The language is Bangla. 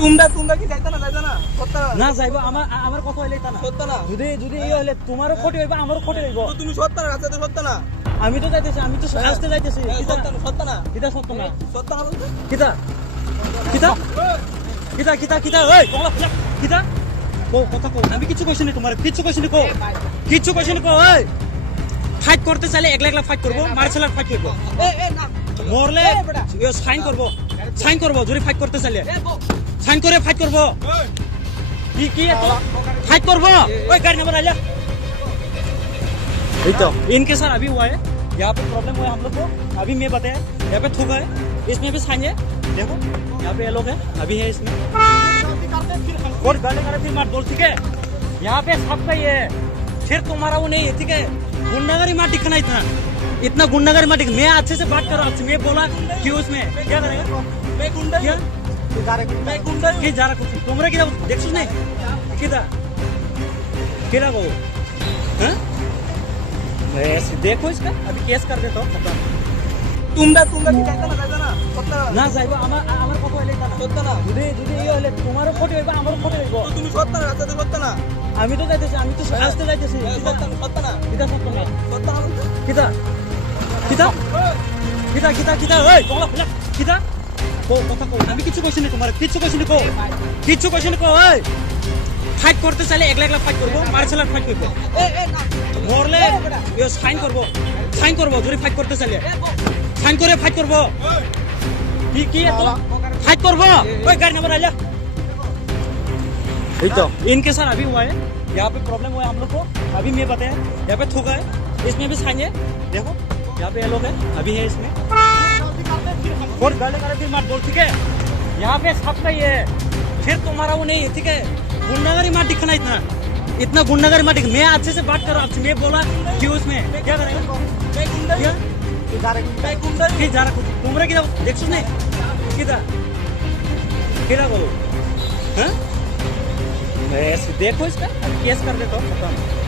তোমরা কি যাইতা না সত্য না যাইবো আমার কথা হইলে তা না সত্য না যদি এই হইলে তোমারও ক্ষতি হইবা আমারও ক্ষতি হইব তো তুমি সত্য না রাস্তা তো সত্য না আমি তো যাইতেছি আমি তো আসতে যাইতেছি সত্য না কিতা সত্য না সত্য না বলতে কিতা কিতা কিতা কিতা কিতা ওই কমলা কিতা কো কথা কো আমি কিছু কইছি না তোমার কিছু কইছি না কো কিছু কইছি না কো ওই ফাইট করতে চাইলে একলা ফাইট করব মার্শাল আর্ট ফাইট করব এ না মরলে সাইন করব যদি ফাইট করতে চাইলে সাইন করে ফাইট করব কি এত फाइट कर वो ओए गाड़ी नंबर आ जा तो इनके साथ अभी हुआ है यहाँ पे प्रॉब्लम हुआ है हम लोग को अभी मैं बताया यहाँ पे थूका है इसमें भी साइन है देखो यहाँ पे ये लोग है अभी है इसमें और गाली करे फिर मार बोल ठीक है यहाँ पे सबका ये है फिर तुम्हारा वो नहीं है ठीक है गुंडागरी मार दिखना इतना गुंडागरी मार दिख मैं अच्छे से बात कर रहा हूँ मैं बोला क्यों उसमें क्या करेगा मैं गुंडा क्या मैं गुंडा কি যারা করছিস তোমরা কি দেখছিস না কিদা কেরা গো হ্যাঁ ऐसे देखो इसका अभी केस कर देता हूं खत्म তোমরা কি যাইতা না সত্য না যাইবো আমার কথা হইলে তা না সত্য না যদি এই হইলে তোমারও ক্ষতি হইবা আমারও ক্ষতি হইব তো তুমি সত্য না রাস্তা তো সত্য না আমি তো যাইতেছি আমি তো আসতে যাইতেছি সত্য না কিতা সত্য না সত্য না বলতে কিতা কিতা কিতা কিতা কিতা ওই কমলা কিতা কো কথা কো আমি কিছু কইছি না তোমার কিছু কইছি না কো ওই ফাইট করতে চাইলে একলা ফাইট করব মার্শাল আর্ট ফাইট করব এ না মরলে সাইন করব যদি ফাইট করতে চাইলে সাইন করে ফাইট করব কি এত फाइट कर वो ओए गाड़ी नंबर आ जा तो इनके साथ अभी हुआ है यहाँ पे प्रॉब्लम हुआ है हम लोग को अभी मैं बताया यहाँ पे थूका है इसमें भी साइन है देखो यहाँ पे ये लोग है अभी है इसमें और गाली करे फिर मार बोल ठीक है यहाँ पे सबका ये है फिर तुम्हारा वो नहीं है ठीक है गुंडागरी मार दिखना इतना गुंडागरी मार दिख मैं अच्छे से बात कर रहा हूँ मैं बोला क्यों उसमें क्या करेगा मैं गुंडा क्या मैं गुंडा কি যারা তোমরা কি দেখছো না কিদা কেরা গো হ্যাঁ ऐसे देखो इसका केस कर देता हूं खत्म